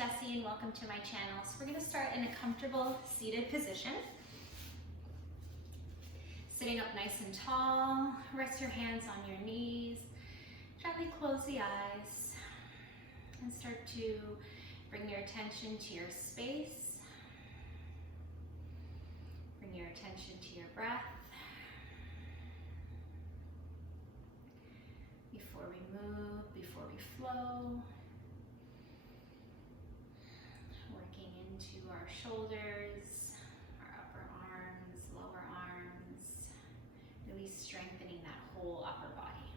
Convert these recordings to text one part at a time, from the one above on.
Jessie and welcome to my channel. So we're going to start in a comfortable seated position. Sitting up nice and tall, rest your hands on your knees, gently close the eyes and start to bring your attention to your space. Bring your attention to your breath. Before we move, before we flow. Working into our shoulders, our upper arms, lower arms, really strengthening that whole upper body.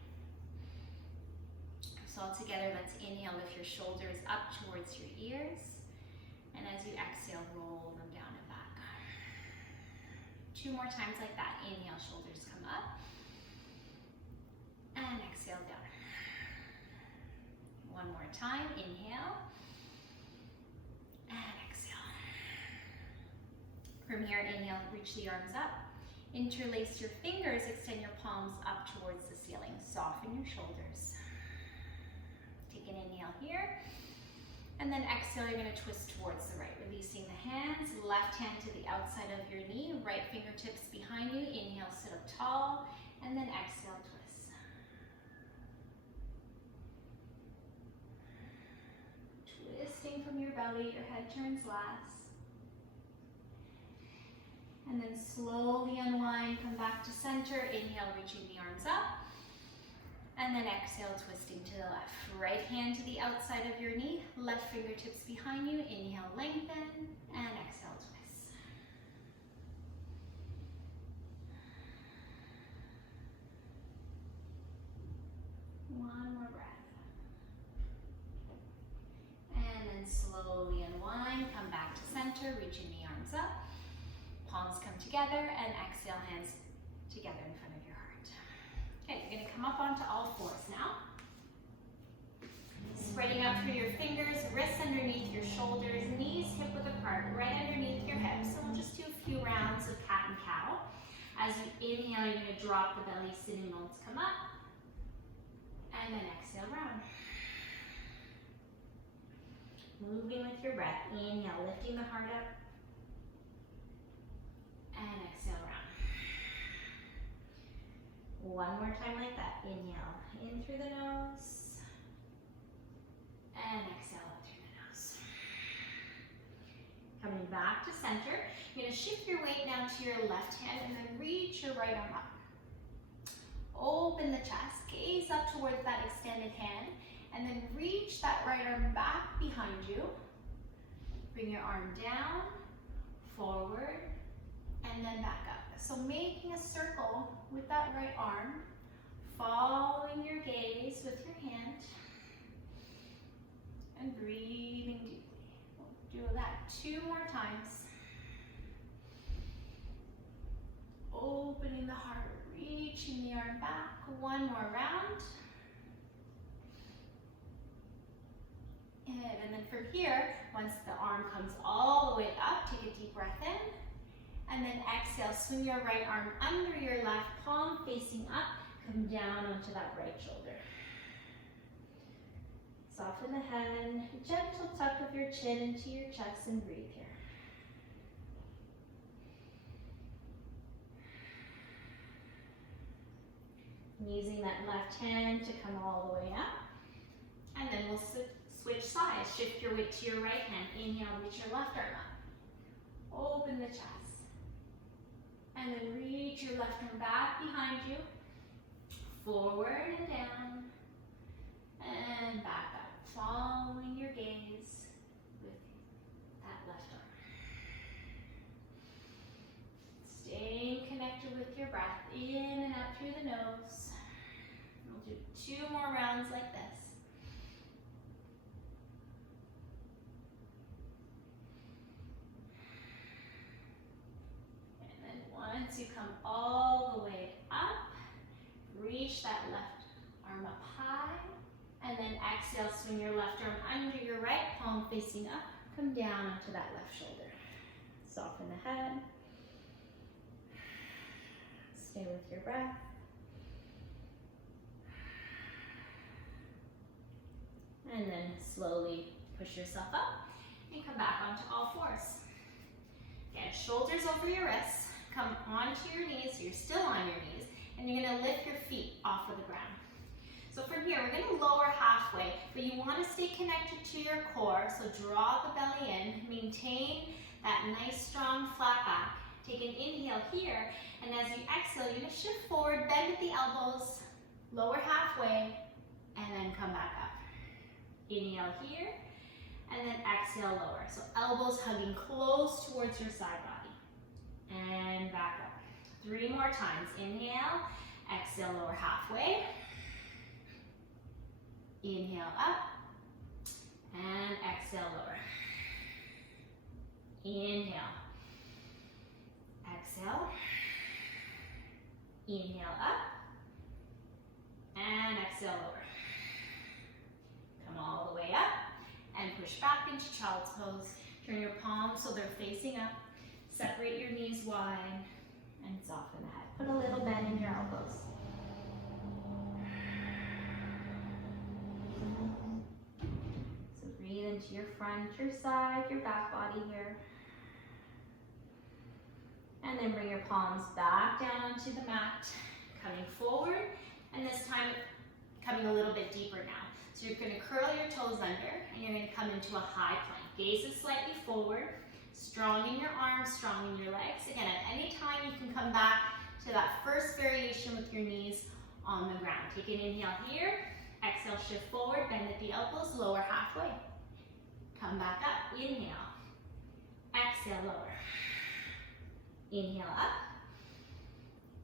So all together, let's inhale, lift your shoulders up towards your ears, and as you exhale, roll them down and back. 2 more times like that. Inhale, shoulders come up, and exhale down. 1 more time, inhale, and exhale. From here, inhale, reach the arms up, interlace your fingers, extend your palms up towards the ceiling, soften your shoulders. Take an inhale here, and then exhale, you're gonna twist towards the right, releasing the hands, left hand to the outside of your knee, right fingertips behind you, inhale, sit up tall, and then exhale, twist. Twisting from your belly, your head turns last. And then slowly unwind, come back to center. Inhale, reaching the arms up. And then exhale, twisting to the left. Right hand to the outside of your knee, left fingertips behind you. Inhale, lengthen, and exhale, twist. One more breath. And then slowly unwind, come back to center, reaching the arms up. Palms come together, and exhale, hands together in front of your heart. Okay, you're gonna come up onto all fours now. Spreading out through your fingers, wrists underneath your shoulders, knees hip width apart, right underneath your hips. And we'll just do a few rounds of cat and cow. As you inhale, you're gonna drop the belly, sitting bones come up. And then exhale, round. Moving with your breath. Inhale, lifting the heart up. And exhale, round. 1 more time like that. Inhale, in through the nose. And exhale out through the nose. Coming back to center. You're gonna shift your weight now to your left hand and then reach your right arm up. Open the chest, gaze up towards that extended hand, and then reach that right arm back behind you. Bring your arm down, forward, and then back up. So making a circle with that right arm, following your gaze with your hand, and breathing deeply. We'll do that 2 more times. Opening the heart, reaching the arm back. 1 more round. And then from here, once the arm comes all the way up, take a deep breath in. And then exhale, swing your right arm under your left, palm facing up, come down onto that right shoulder. Soften the head, gentle tuck of your chin into your chest and breathe here. Using that left hand to come all the way up. And then we'll switch sides. Shift your weight to your right hand. Inhale, reach your left arm up. Open the chest. And then reach your left arm back behind you. Forward and down. And back up. Following your gaze with that left arm. Staying connected with your breath. In and out through the nose. We'll do 2 more rounds like this. Once you come all the way up, reach that left arm up high, and then exhale, swing your left arm under your right, palm facing up, come down onto that left shoulder. Soften the head. Stay with your breath. And then slowly Push yourself up and come back onto all fours. Again, shoulders over your wrists. Come onto your knees, you're still on your knees, and you're gonna lift your feet off of the ground. So from here, we're gonna lower halfway, but you wanna stay connected to your core, so draw the belly in, maintain that nice strong flat back. Take an inhale here, and as you exhale, you're gonna shift forward, bend at the elbows, lower halfway, and then come back up. Inhale here, and then exhale lower. So elbows hugging close towards your side body. And back up. 3 more times. Inhale, exhale, lower halfway. Inhale up, and exhale lower. Inhale, exhale, inhale up, and exhale lower. Come all the way up, and push back into child's pose. Turn your palms so they're facing up. Separate your knees wide, and soften the head. Put a little bend in your elbows. So breathe into your front, your side, your back body here. And then bring your palms back down onto the mat, coming forward, and this time coming a little bit deeper now. So you're gonna curl your toes under, and you're gonna come into a high plank. Gaze is slightly forward, strong in your arms, strong in your legs. Again, at any time you can come back to that first variation with your knees on the ground. Take an inhale here, exhale, shift forward, bend at the elbows, lower halfway. Come back up, inhale, exhale, lower. Inhale up,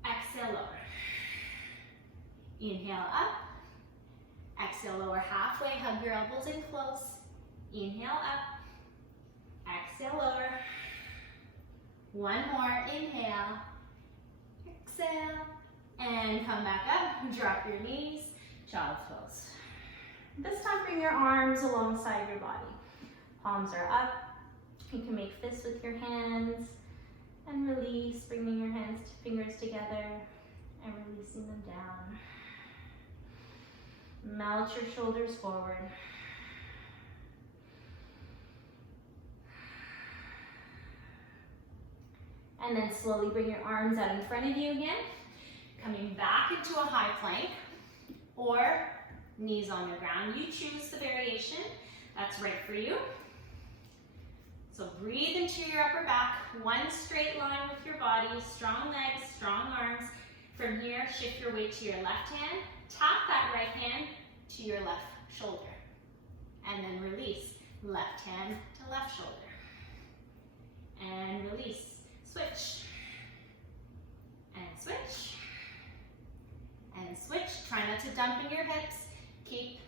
exhale, lower. Inhale up, exhale, lower halfway, hug your elbows in close. Inhale up, exhale, lower. One more, inhale, exhale, and come back up, drop your knees, child's pose. This time bring your arms alongside your body. Palms are up, you can make fists with your hands, and release, bringing your fingers together, and releasing them down. Melt your shoulders forward. And then slowly bring your arms out in front of you again, coming back into a high plank, or knees on the ground. You choose the variation that's right for you. So breathe into your upper back, one straight line with your body, strong legs, strong arms. From here, shift your weight to your left hand, tap that right hand to your left shoulder, and then release, left hand to left shoulder, and release, switch, and switch, and switch. Try not to dump in your hips, keep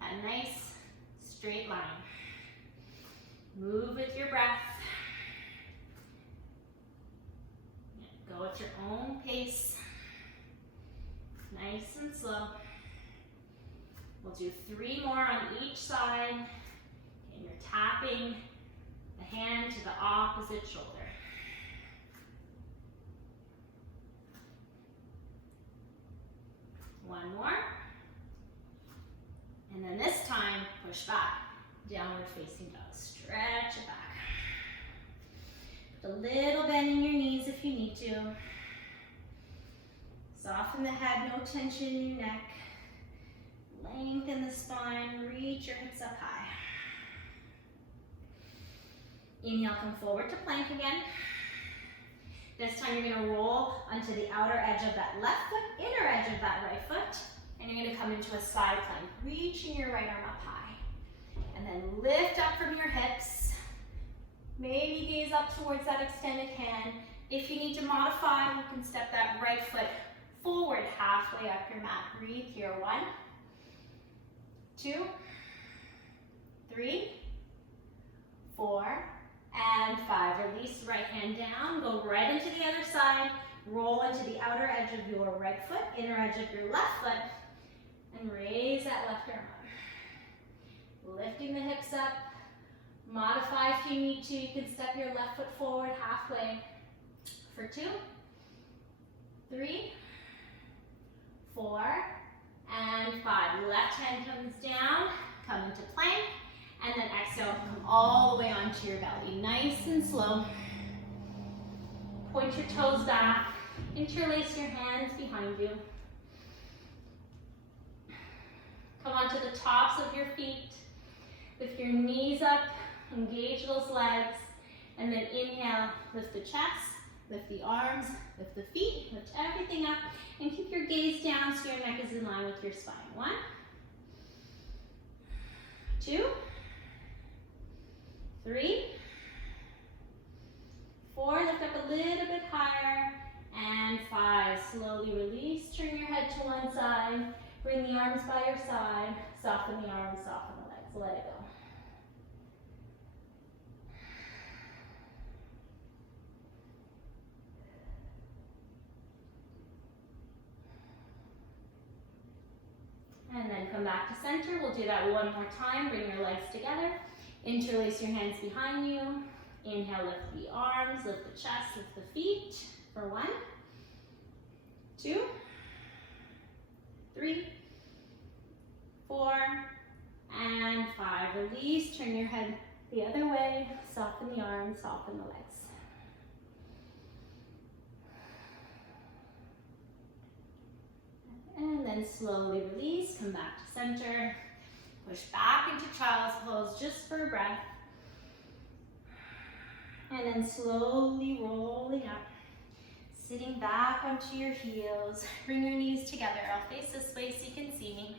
a nice straight line. Move with your breath. Go at your own pace. Nice and slow. We'll do 3 more on each side. And you're tapping the hand to the opposite shoulder. One more. And then this time, push back. Downward facing dog. Stretch it back. Put a little bend in your knees if you need to. Soften the head, no tension in your neck. Lengthen the spine, reach your hips up high. Inhale, come forward to plank again. This time you're gonna roll onto the outer edge of that left foot, inner edge of that right foot, and you're gonna come into a side plank, reaching your right arm up high. And then lift up from your hips. Maybe gaze up towards that extended hand. If you need to modify, you can step that right foot forward halfway up your mat. Breathe here. 1, 2, 3, 4, and 5. Release right hand down. Go right into the other side. Roll into the outer edge of your right foot, inner edge of your left foot, and raise that left arm up. Lifting the hips up. Modify if you need to. You can step your left foot forward halfway for 2, 3, 4, and 5. Left hand comes down, come into plank, And then exhale, come all the way onto your belly. Nice and slow. Point your toes back. Interlace your hands behind you. Come onto the tops of your feet. Lift your knees up, engage those legs. And then inhale, lift the chest, lift the arms, lift the feet, lift everything up. And keep your gaze down so your neck is in line with your spine. 1, 2, 3, 4, lift up a little bit higher, and 5, slowly release, turn your head to one side, bring the arms by your side, soften the arms, soften the legs, let it go. And then come back to center. We'll do that one more time. Bring your legs together. Interlace your hands behind you. Inhale, lift the arms, lift the chest, lift the feet for 1, 2, 3, 4, and 5. Release, turn your head the other way. Soften the arms, soften the legs. And then slowly release, come back to center. Push back into child's pose just for a breath. And then slowly rolling up. Sitting back onto your heels. Bring your knees together. I'll face this way so you can see me.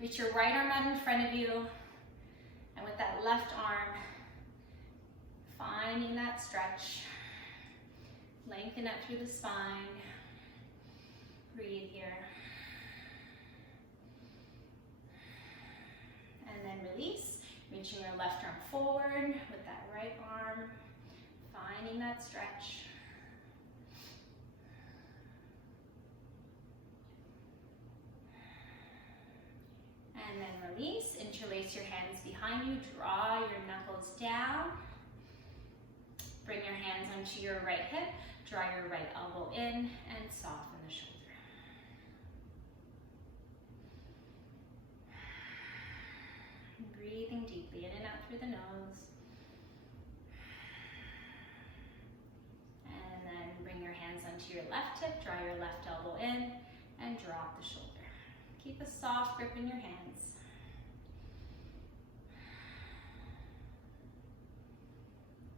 Reach your right arm out in front of you. And with that left arm, finding that stretch. Lengthen up through the spine. Breathe here. And then release, reaching your left arm forward with that right arm, finding that stretch. And then release, interlace your hands behind you, draw your knuckles down. Bring your hands onto your right hip, draw your right elbow in, and soften the shoulder. Breathing deeply in and out through the nose. And then bring your hands onto your left hip, draw your left elbow in, and drop the shoulder. Keep a soft grip in your hands.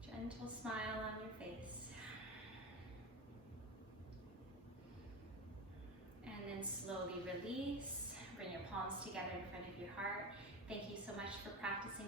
Gentle smile on your face. And then slowly release. Bring your palms together in front of your heart. Thank you so much for practicing